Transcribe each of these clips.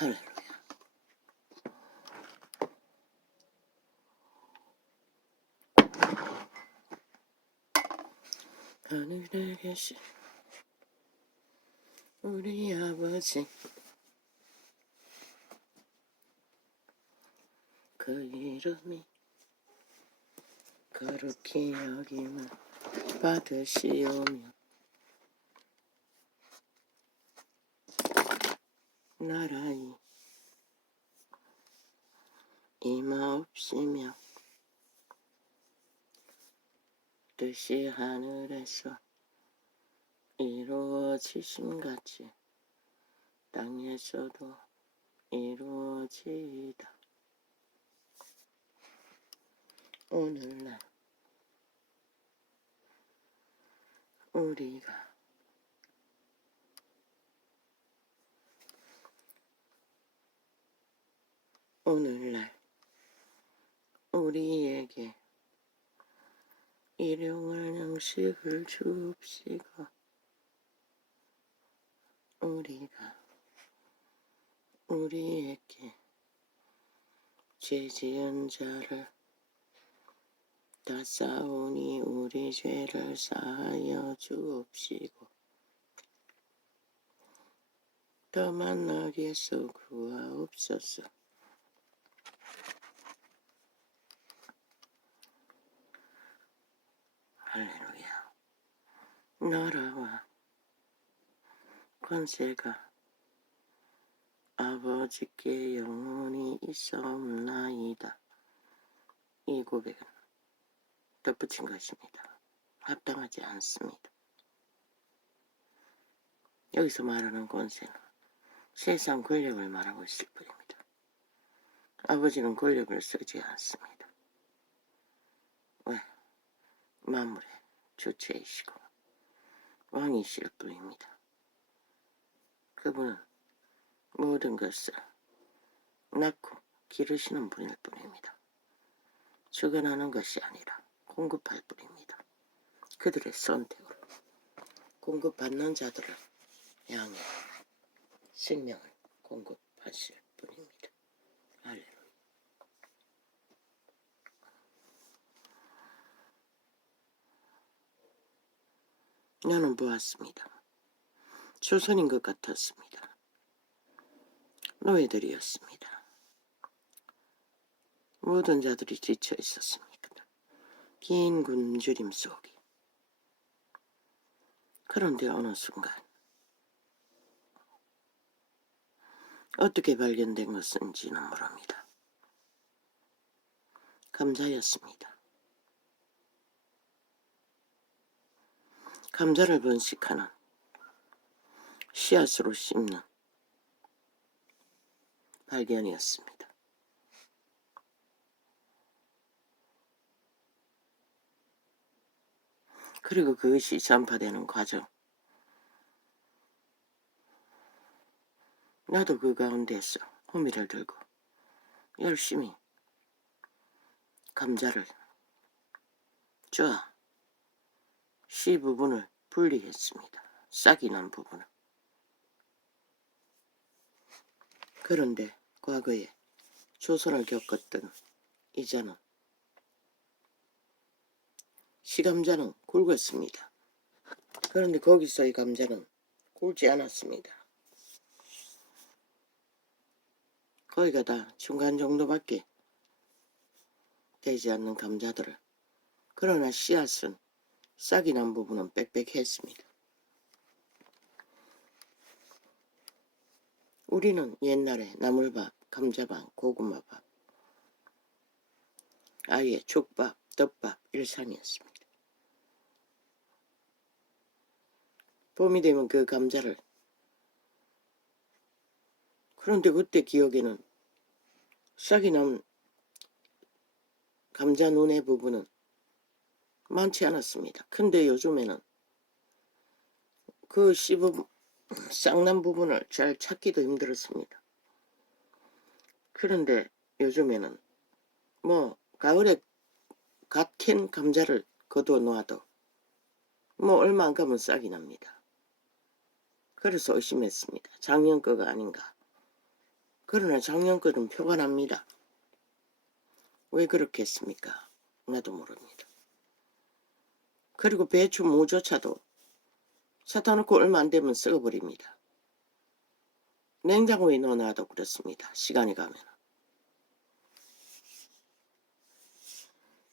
할렐루야. 하늘에 계신 우리 아버지, 그 이름이 거룩히 여김을 받으시오며 나라이 임하옵시며 뜻이 하늘에서 이루어지심같이 땅에서도 이루어지이다. 오늘날 우리가 오늘날 우리에게 일용할 양식을 주옵시고 우리가 우리에게 죄 지은 자를 다 싸우니 우리 죄를 사하여 주옵시고 더 만나게서 구하옵소서. 할렐루야. 나라와 권세가 아버지께 영원히 있사옵나이다. 이 고백은 덧붙인 것입니다. 합당하지 않습니다. 여기서 말하는 권세는 세상 권력을 말하고 있을 뿐입니다. 아버지는 권력을 쓰지 않습니다. 왜? 만물의 주체이시고 왕이실 뿐입니다. 그분은 모든 것을 낳고 기르시는 분일 뿐입니다. 주관하는 것이 아니라 공급할 뿐입니다. 그들의 선택으로 공급받는 자들을 향해 생명을 공급하실 뿐입니다. 할렐루야. 나는 보았습니다. 조선인 것 같았습니다. 노예들이었습니다. 모든 자들이 지쳐 있었습니다. 긴 굶주림 속에. 그런데 어느 순간 어떻게 발견된 것인지는 모릅니다. 감자였습니다. 감자를 번식하는 씨앗으로 심는 발견이었습니다. 그리고 그것이 전파되는 과정. 나도 그 가운데서 호미를 들고 열심히 감자를 쪼아 씨 부분을 분리했습니다. 싹이 난 부분을. 그런데 과거에 조선을 겪었던 이자는 시감자는 굵었습니다. 그런데 거기서의 감자는 굵지 않았습니다. 거기가 다 중간 정도밖에 되지 않는 감자들을, 그러나 씨앗은 싹이 난 부분은 빽빽했습니다. 우리는 옛날에 나물밥, 감자밥, 고구마밥, 아예 죽밥, 덮밥 일상이었습니다. 봄이 되면 그 감자를, 그런데 그때 기억에는 싹이 난 감자 눈의 부분은 많지 않았습니다. 근데 요즘에는 그 싹난 부분을 잘 찾기도 힘들었습니다. 그런데 요즘에는 가을에 갓 캔 감자를 거두어 놓아도 얼마 안 가면 싹이 납니다. 그래서 의심했습니다. 작년 거가 아닌가. 그러나 작년 것은 표가 납니다. 왜 그렇게 했습니까? 나도 모릅니다. 그리고 배추 무조차도 사다 놓고 얼마 안 되면 썩어버립니다. 냉장고에 넣어놔도 그렇습니다. 시간이 가면.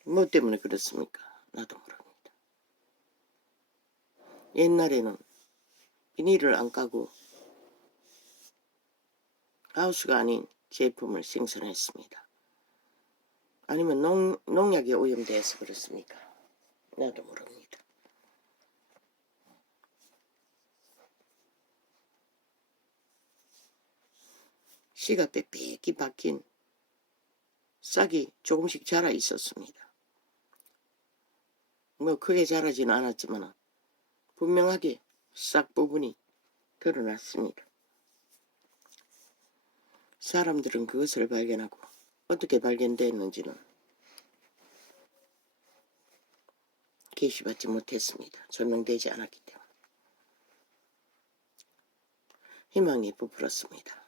뭐 때문에 그렇습니까? 나도 모릅니다. 옛날에는 비닐을 안 까고 하우스가 아닌 제품을 생산했습니다. 아니면 농약이 오염돼서 그렇습니까? 나도 모릅니다. 씨가 빽빽히 박힌 싹이 조금씩 자라 있었습니다. 뭐 크게 자라지는 않았지만 분명하게 싹 부분이 드러났습니다. 사람들은 그것을 발견하고 어떻게 발견됐는지는 게시받지 못했습니다. 설명되지 않았기 때문에. 희망이 부풀었습니다.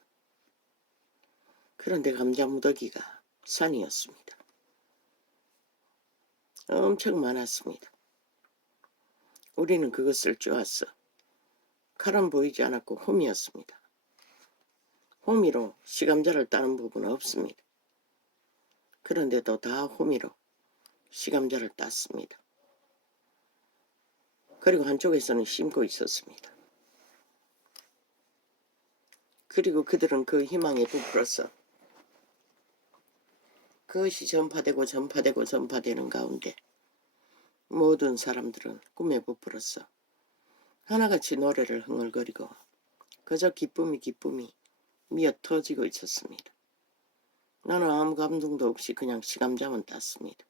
그런데 감자 무더기가 산이었습니다. 엄청 많았습니다. 우리는 그것을 쪼았어. 칼은 보이지 않았고 홈이었습니다. 호미로 시감자를 따는 부분은 없습니다. 그런데도 다 호미로 시감자를 땄습니다. 그리고 한쪽에서는 심고 있었습니다. 그리고 그들은 그 희망에 부풀어서 그것이 전파되는 가운데 모든 사람들은 꿈에 부풀어서 하나같이 노래를 흥얼거리고 그저 기쁨이 미어 터지고 있었습니다. 나는 아무 감동도 없이 그냥 시감자만 땄습니다.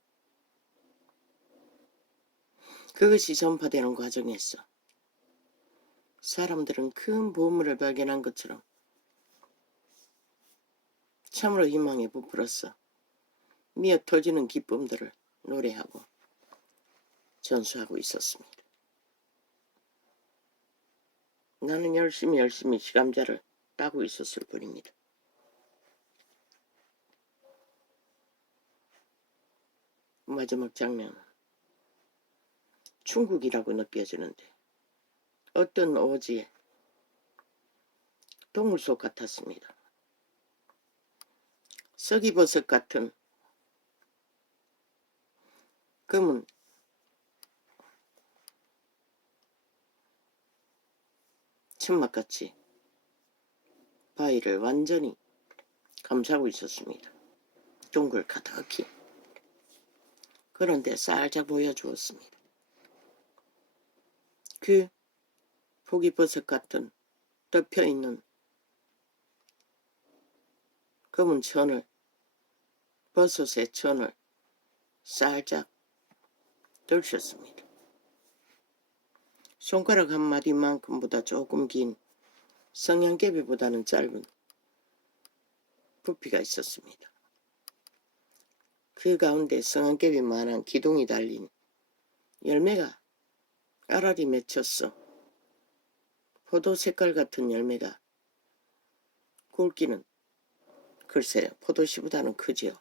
그것이 전파되는 과정에서 사람들은 큰 보물을 발견한 것처럼 참으로 희망에 부풀어서 미어 터지는 기쁨들을 노래하고 전수하고 있었습니다. 나는 열심히 시감자를 따고 있었을 뿐입니다. 마지막 장면, 충국이라고 느껴지는데 어떤 오지에 동물 속 같았습니다. 썩이버섯 같은 검은 천막같이 바위를 완전히 감싸고 있었습니다. 동굴 가득히. 그런데 살짝 보여주었습니다. 그 포기버섯 같은 덮여있는 검은 천을, 버섯의 천을 살짝 들셨습니다. 손가락 한 마디만큼보다 조금 긴 성냥개비보다는 짧은 부피가 있었습니다. 그 가운데 성냥개비만한 기둥이 달린 열매가 알알이 맺혔어. 포도 색깔 같은 열매가 굵기는 글쎄요, 포도씨보다는 크지요.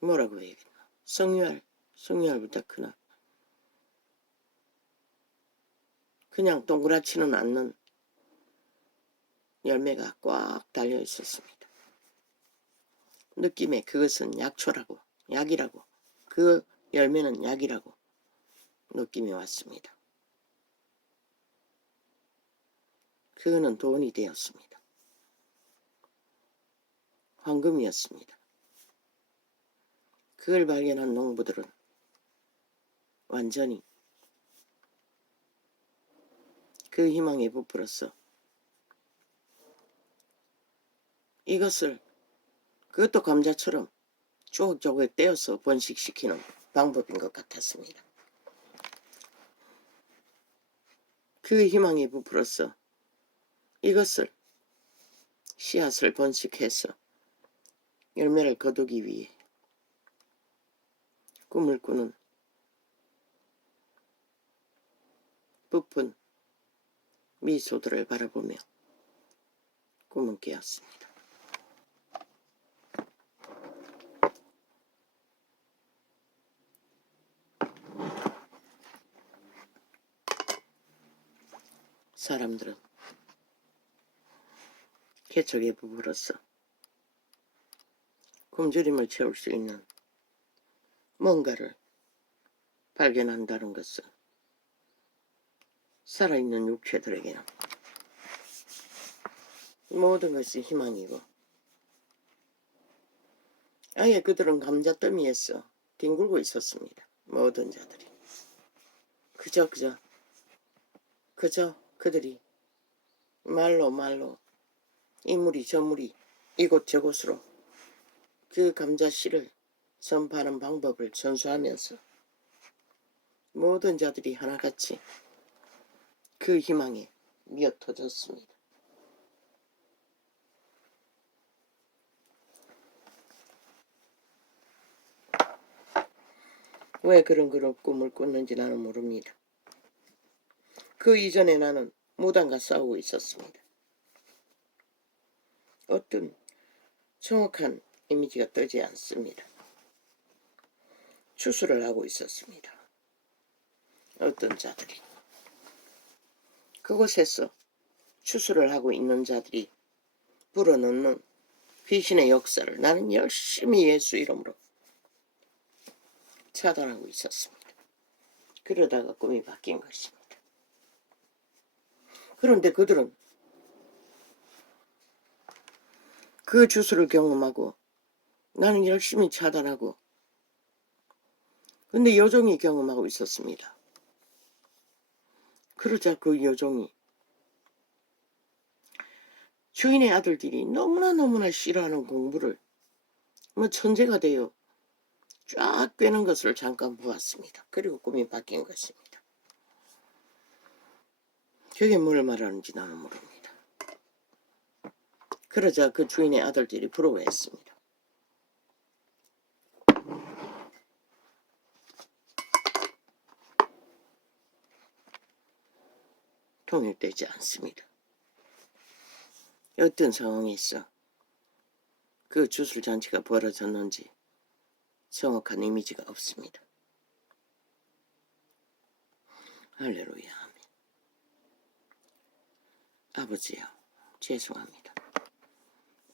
뭐라고 해야겠나. 성유알보다 크나. 그냥 동그랗지는 않는 열매가 꽉 달려 있었습니다. 느낌에 그것은 약이라고, 그 열매는 약이라고 느낌이 왔습니다. 그거는 돈이 되었습니다. 황금이었습니다. 그걸 발견한 농부들은 완전히 그 희망에 부풀어서 이것을 그것도 감자처럼 조각조각 떼어서 번식시키는 방법인 것 같았습니다. 그 희망에 부풀어서 이것을 씨앗을 번식해서 열매를 거두기 위해 꿈을 꾸는 부푼 미소들을 바라보며 꿈은 깨었습니다. 사람들은 개척에 부풀어서 굶주림을 채울 수 있는 뭔가를 발견한다는 것은 살아있는 육체들에게는 모든 것이 희망이고, 아예 그들은 감자더미에서 뒹굴고 있었습니다. 모든 자들이 그저 그들이 말로 이무리 저무리 이곳저곳으로 그 감자씨를 선파하는 방법을 전수하면서 모든 자들이 하나같이 그 희망에 미어터졌습니다. 왜 그런 꿈을 꿨는지 나는 모릅니다. 그 이전에 나는 무당과 싸우고 있었습니다. 어떤 정확한 이미지가 뜨지 않습니다. 추수를 하고 있었습니다. 어떤 자들이 그곳에서 추수를 하고 있는 자들이 불어넣는 귀신의 역사를 나는 열심히 예수 이름으로 차단하고 있었습니다. 그러다가 꿈이 바뀐 것입니다. 그런데 그들은 그 주술을 경험하고 나는 열심히 차단하고, 근데 여종이 경험하고 있었습니다. 그러자 그 여종이 주인의 아들들이 너무나 싫어하는 공부를 천재가 되어 쫙 꿰는 것을 잠깐 보았습니다. 그리고 꿈이 바뀐 것입니다. 그게 뭘 말하는지 나는 모릅니다. 그러자 그 주인의 아들들이 부러워했습니다. 통일되지 않습니다. 어떤 상황에서 그 주술잔치가 벌어졌는지 정확한 이미지가 없습니다. 할렐루야. 아멘. 아버지요, 죄송합니다.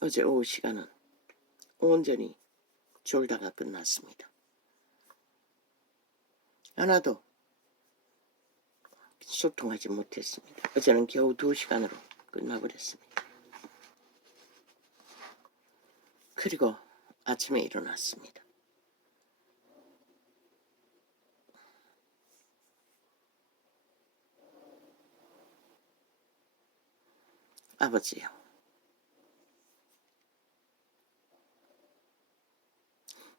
어제 오후 시간은 온전히 졸다가 끝났습니다. 하나도 소통하지 못했습니다. 어제는 겨우 2시간으로 끝나버렸습니다. 그리고 아침에 일어났습니다. 아버지요,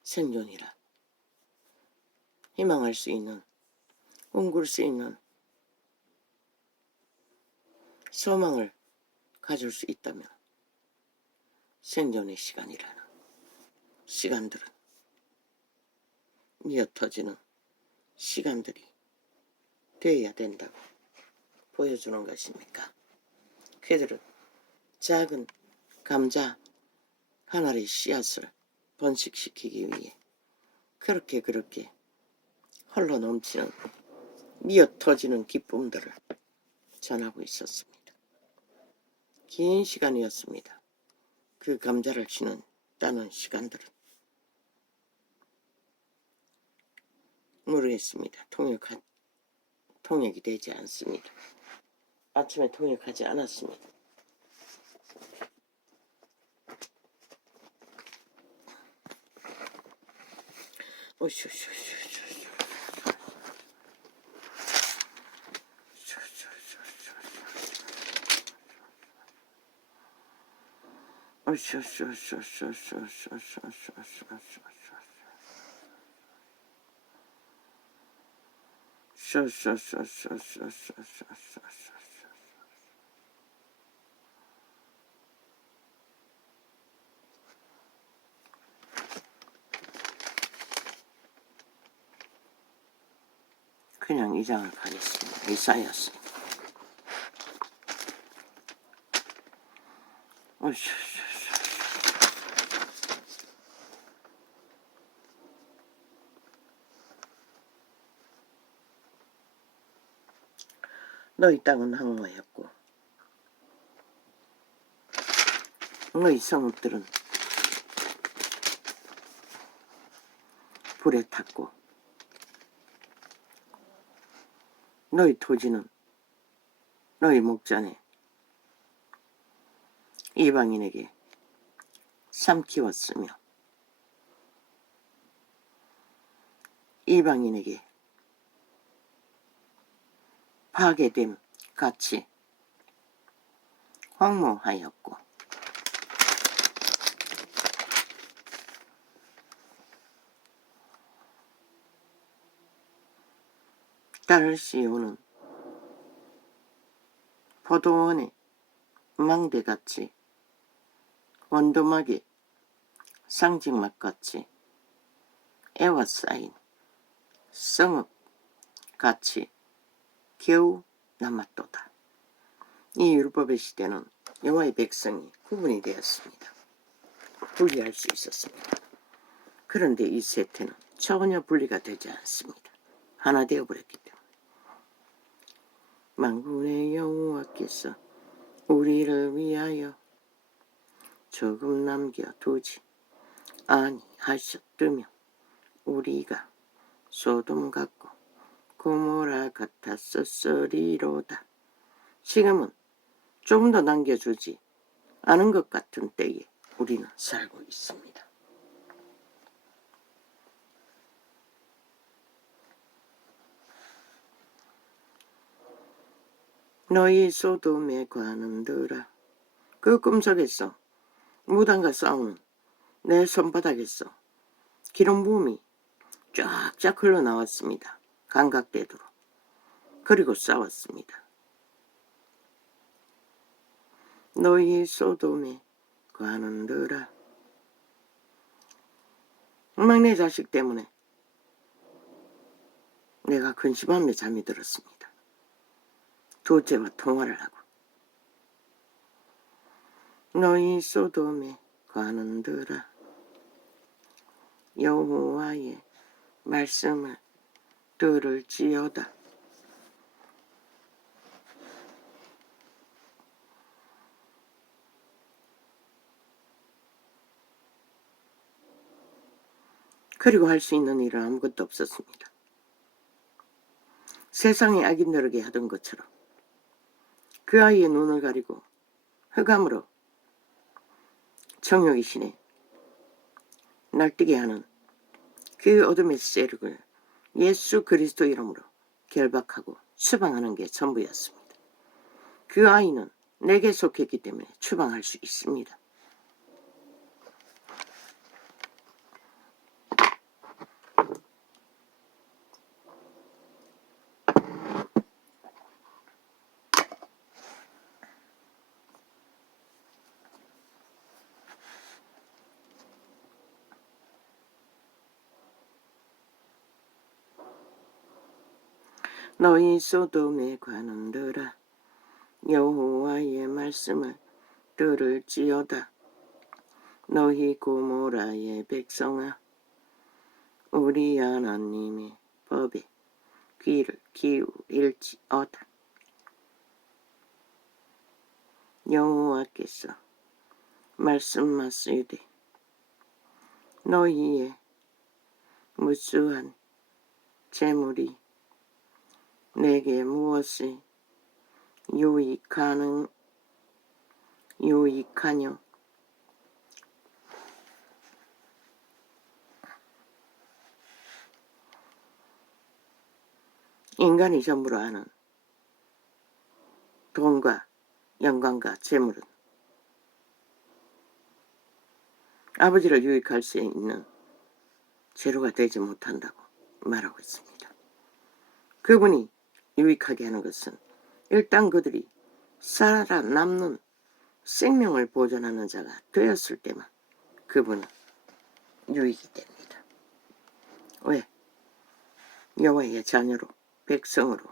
생존이라 희망할 수 있는, 꿈꿀 수 있는 소망을 가질 수 있다면 생존의 시간이라는 시간들은 미어터지는 시간들이 되어야 된다고 보여주는 것입니까? 그들은 작은 감자 하나의 씨앗을 번식시키기 위해 그렇게 흘러 넘치는 미어터지는 기쁨들을 전하고 있었습니다. 긴 시간이었습니다. 그 감자를 따는 시간들은 모르겠습니다. 통역이 되지 않습니다. 아침에 통역하지 않았습니다. 그냥 이 장을 가겠습니다. 이사야스. 너희 땅은 항모였고 너희 성읍들은 불에 탔고 너희 토지는 너희 목전에 이방인에게 삼키웠으며 이방인에게 파괴됨 같이 황무하였고 딸시오는 포도원의 망대같이 원도막이 상징막같이 에워싸인 성읍같이 겨우 남았도다. 이 율법의 시대는 여호와의 백성이 구분이 되었습니다. 분리할 수 있었습니다. 그런데 이 세태는 전혀 분리가 되지 않습니다. 하나 되어버렸기 때문에. 만군의 여호와께서 우리를 위하여 조금 남겨두지 아니하셨으며 우리가 소돔 같고 고모라 같았었으리로다. 지금은 조금 더 남겨주지 않은 것 같은 때에 우리는 살고 있습니다. 너희 소돔에 관은들아, 그 꿈속에서 무당과 싸우는 내 손바닥에서 기름 부음이 쫙쫙 흘러나왔습니다. 감각대도로. 그리고 싸웠습니다. 너희 소돔에 관은들아, 막내 자식 때문에 내가 근심하며 잠이 들었습니다. 둘째와 통화를 하고. 너희 소돔에 관은들아, 여호와의 말씀을 들을지어다. 그리고 할 수 있는 일은 아무것도 없었습니다. 세상에 악인들에게 하던 것처럼 그 아이의 눈을 가리고 흑암으로 정욕의 신에 날뛰게 하는 그 어둠의 세력을 예수 그리스도 이름으로 결박하고 추방하는 게 전부였습니다. 그 아이는 내게 속했기 때문에 추방할 수 있습니다. 너희 소돔에 관은들아, 여호와의 말씀을 들을지어다. 너희 고모라의 백성아, 우리 하나님의 법에 귀를 기울일지어다. 여호와께서 말씀하시되 너희의 무수한 재물이 내게 무엇이 유익하뇨? 인간이 전부로 아는 돈과 영광과 재물은 아버지를 유익할 수 있는 재료가 되지 못한다고 말하고 있습니다. 그분이 유익하게 하는 것은 일단 그들이 살아남는 생명을 보존하는 자가 되었을 때만 그분은 유익이 됩니다. 왜? 여호와의 자녀로 백성으로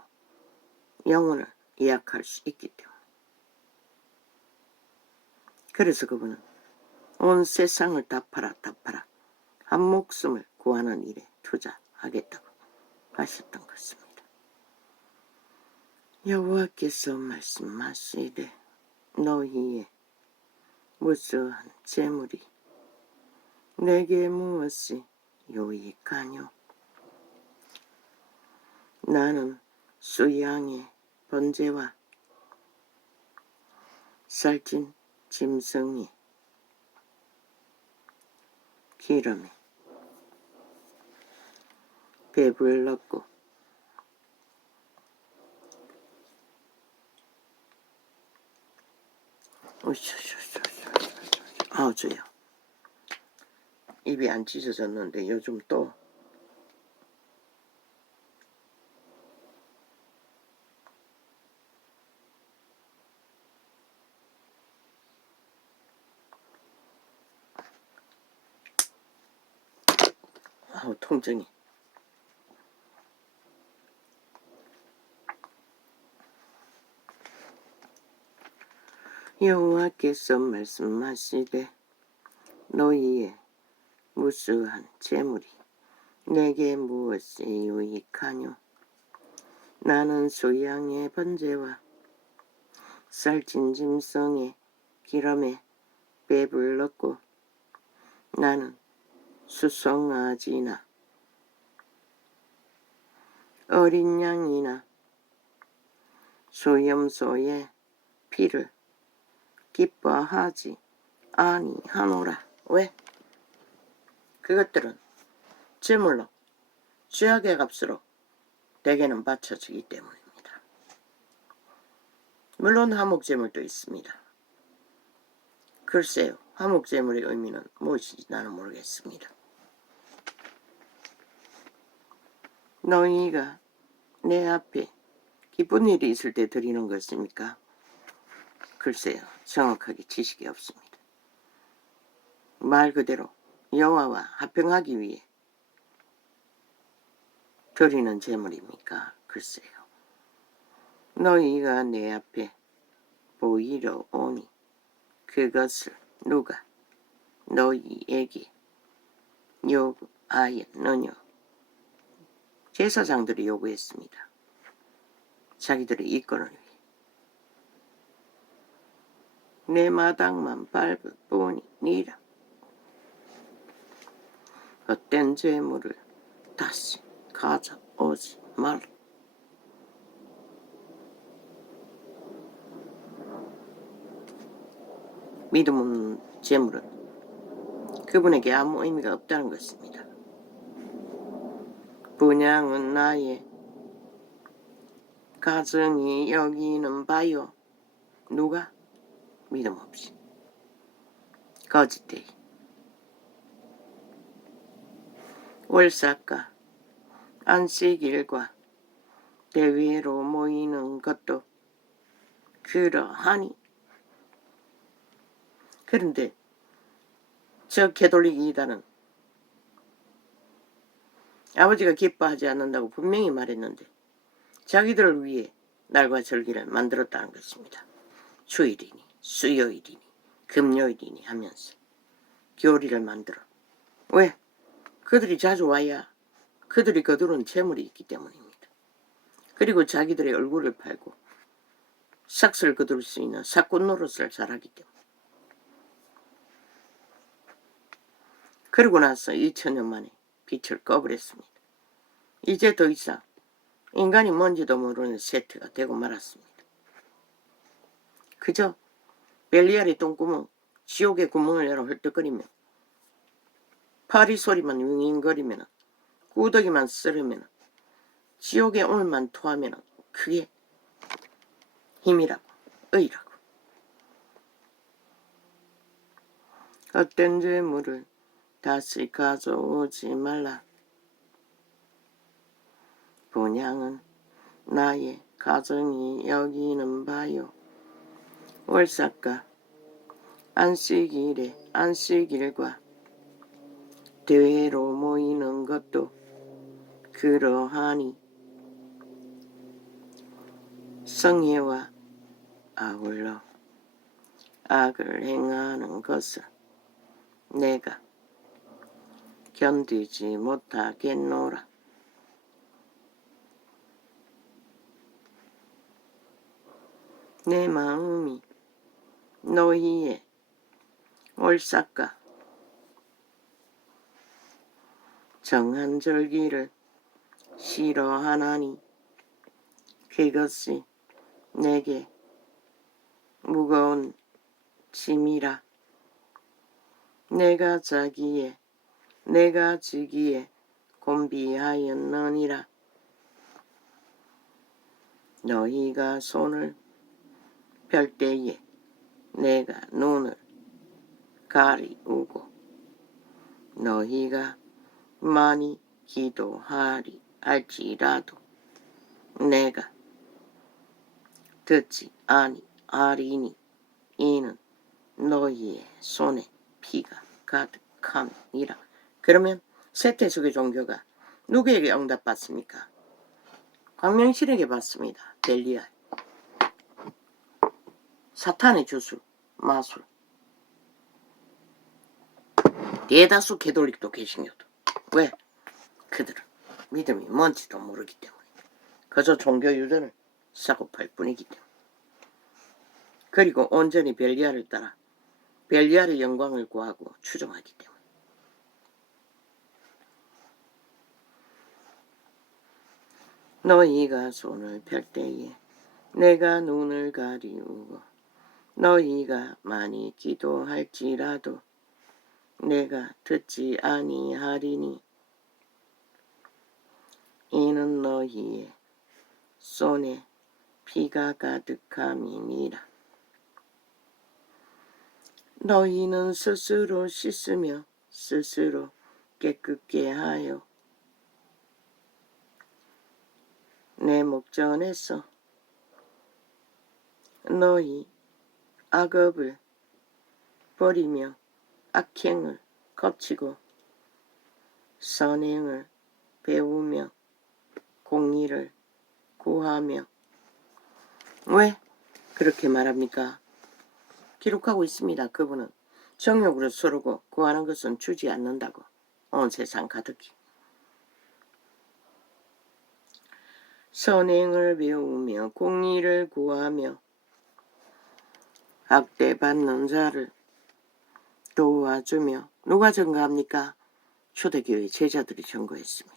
영혼을 예약할 수 있기 때문에. 그래서 그분은 온 세상을 다 팔아 한 목숨을 구하는 일에 투자하겠다고 하셨던 것입니다. 여호와께서 말씀하시되 너희의 무수한 재물이 내게 무엇이 유익하뇨? 나는 수양의 번제와 살찐 짐승의 기름에 배불렀고 주여, 입이 안 찢어졌는데 요즘 또 통증이. 여호와께서 말씀하시되 너희의 무수한 재물이 내게 무엇이 유익하뇨? 나는 소양의 번제와 살찐 짐승의 기름에 배불렀고 나는 수송아지나 어린 양이나 소염소의 피를 기뻐하지 아니하노라. 왜? 그것들은 제물로 죄악의 값으로 대개는 바쳐지기 때문입니다. 물론 화목제물도 있습니다. 글쎄요, 화목제물의 의미는 무엇인지 나는 모르겠습니다. 너희가 내 앞에 기쁜 일이 있을 때 드리는 것입니까? 글쎄요, 정확하게 지식이 없습니다. 말 그대로 여호와와 합평하기 위해 드리는 제물입니까? 글쎄요. 너희가 내 앞에 보이러 오니 그것을 누가 너희에게 요구하였느냐? 제사장들이 요구했습니다. 자기들의 이권을 위해. 내 마당만 밟을 뿐이니라. 헛된 재물을 다시 가져오지 말라. 믿음 없는 재물은 그분에게 아무 의미가 없다는 것입니다. 분양은 나의 가정이 여기는 바요. 누가? 믿음 없이 거짓되이 월삭과 안식일과 대회로 모이는 것도 그러하니. 그런데 저 개돌리기 이단은 아버지가 기뻐하지 않는다고 분명히 말했는데 자기들을 위해 날과 절기를 만들었다는 것입니다. 주일이니 수요일이니 금요일이니 하면서 교리를 만들어. 왜? 그들이 자주 와야 그들이 거두는 재물이 있기 때문입니다. 그리고 자기들의 얼굴을 팔고 삭슬 거둘 수 있는 사꾼 노릇을 잘하기 때문에. 그러고 나서 2000년 만에 빛을 꺼버렸습니다. 이제 더 이상 인간이 뭔지도 모르는 세트가 되고 말았습니다. 그저 벨리알의 똥구멍, 지옥의 구멍을 열어 헐떡거리며 파리 소리만 윙윙거리면 꾸덕이만 쓰르면 지옥의 오물만 토하면 그게 힘이라고, 의라고. 헛된 재물을 다시 가져오지 말라. 분양은 나의 가정이 여기는 바요. 월삭과 안식일과 대회로 모이는 것도 그러하니. 성회와 아울러 악을 행하는 것을 내가 견디지 못하겠노라. 내 마음이 너희의 올삭과 정한 절기를 싫어하나니 그것이 내게 무거운 짐이라. 내가 지기에 곤비하였느니라. 너희가 손을 펼 때에 내가 눈을 가리우고 너희가 많이 기도하리 할지라도 내가 듣지 아니하리니 이는 너희의 손에 피가 가득함이라. 그러면 세태속의 종교가 누구에게 응답받습니까? 광명신에게 받습니다. 벨리알. 사탄의 주술, 마술. 대다수 개돌릭도 개신교도. 왜? 그들은 믿음이 뭔지도 모르기 때문에. 그저 종교 유전을 사고팔 뿐이기 때문에. 그리고 온전히 벨리알을 따라 벨리알의 영광을 구하고 추종하기 때문에. 너희가 손을 펼 때에 내가 눈을 가리우고 너희가 많이 기도할지라도 내가 듣지 아니하리니 이는 너희의 손에 피가 가득함이니라. 너희는 스스로 씻으며 스스로 깨끗게 하여 내 목전에서 너희 악업을 버리며 악행을 거치고 선행을 배우며 공의를 구하며. 왜 그렇게 말합니까? 기록하고 있습니다. 그분은 정욕으로 서르고 구하는 것은 주지 않는다고. 온 세상 가득히. 선행을 배우며 공의를 구하며 학대받는 자를 도와주며. 누가 증거합니까? 초대교회 제자들이 증거했습니다.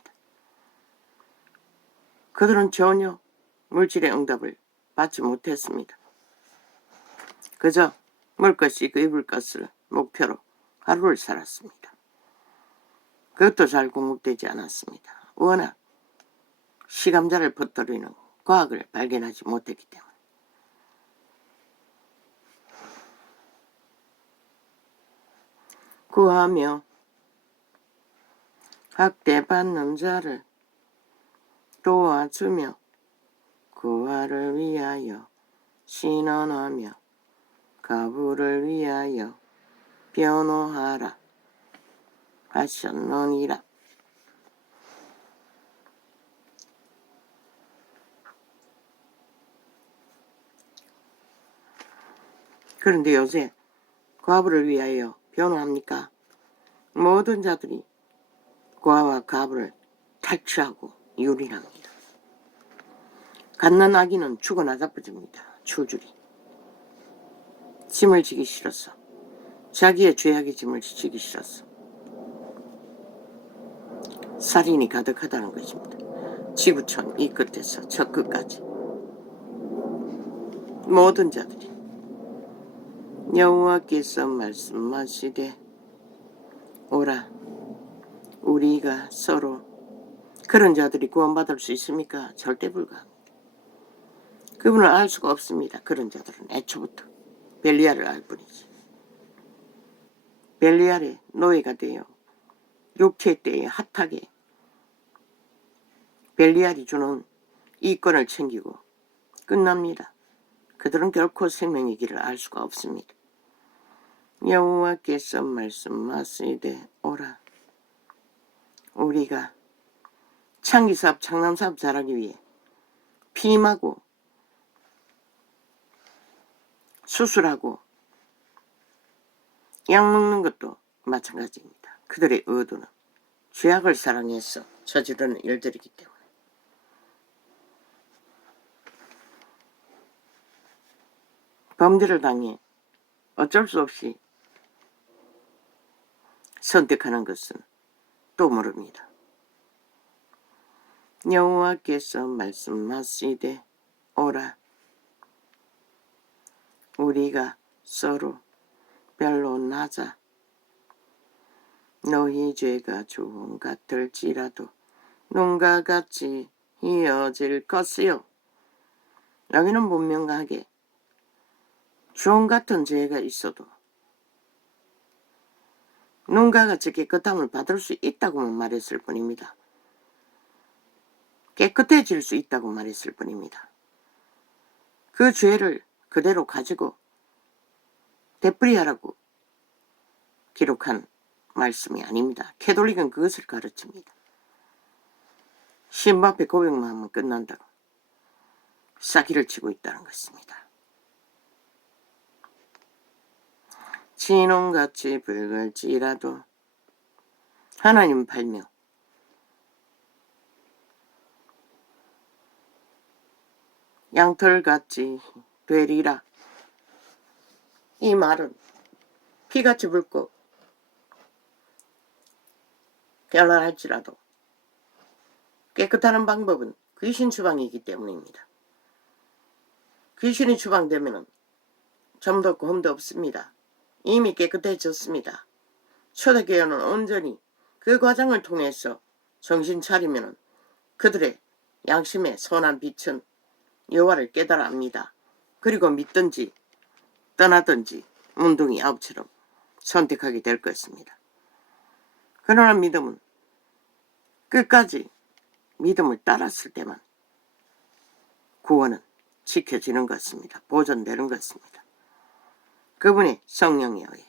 그들은 전혀 물질의 응답을 받지 못했습니다. 그저 먹을 것이 있고 입을 것을 목표로 하루를 살았습니다. 그것도 잘 공급되지 않았습니다. 워낙 시감자를 퍼뜨리는 과학을 발견하지 못했기 때문에. 구하며 학대받는 자를 도와주며 구하를 위하여 신원하며 가부를 위하여 변호하라 하셨느니라. 그런데 요새 과부를 위하여 변호합니까? 모든 자들이 과와 가부를 탈취하고 유린합니다. 갓난아기는 죽어나자빠집니다. 줄줄이. 짐을 지기 싫어서. 자기의 죄악의 짐을 지기 싫어서. 살인이 가득하다는 것입니다. 지구촌 이 끝에서 저 끝까지. 모든 자들이 여호와께서 말씀하시되 오라 우리가 서로. 그런 자들이 구원받을 수 있습니까? 절대 불가합니다. 그분을 알 수가 없습니다. 그런 자들은 애초부터 벨리알을 알 뿐이지. 벨리알의 노예가 되어 육체 때에 핫하게 벨리알이 주는 이권을 챙기고 끝납니다. 그들은 결코 생명의 길을 알 수가 없습니다. 여호와께서 말씀하시되 오라 우리가 창기사업 창남사업 잘하기 위해 피임하고 수술하고 약 먹는 것도 마찬가지입니다. 그들의 의도는 죄악을 사랑해서 저지르는 일들이기 때문에. 범죄를 당해 어쩔 수 없이 선택하는 것은 또 모릅니다. 여호와께서 말씀하시되 오라 우리가 서로 변론하자. 너희 죄가 주홍 같을지라도 눈과 같이 이어질 것이요. 여기는 분명하게 주홍 같은 죄가 있어도 눈과 같이 깨끗함을 받을 수 있다고만 말했을 뿐입니다. 깨끗해질 수 있다고 말했을 뿐입니다. 그 죄를 그대로 가지고 되풀이하라고 기록한 말씀이 아닙니다. 캐톨릭은 그것을 가르칩니다. 신부 앞에 고백만 하면 끝난다고 사기를 치고 있다는 것입니다. 진홍같이 붉을지라도 하나님 발명 양털같이 되리라. 이 말은 피같이 붉고 변화할지라도 깨끗하는 방법은 귀신 추방이기 때문입니다. 귀신이 추방되면 점도 없고 흠도 없습니다. 이미 깨끗해졌습니다. 초대교회는 온전히 그 과정을 통해서 정신 차리면 그들의 양심의 선한 빛은 여호와를 깨달아 합니다. 그리고 믿든지 떠나든지 문둥이 아홉처럼 선택하게 될 것입니다. 그러나 믿음은 끝까지 믿음을 따랐을 때만 구원은 지켜지는 것입니다. 보존되는 것입니다. 그분의 성령에 의해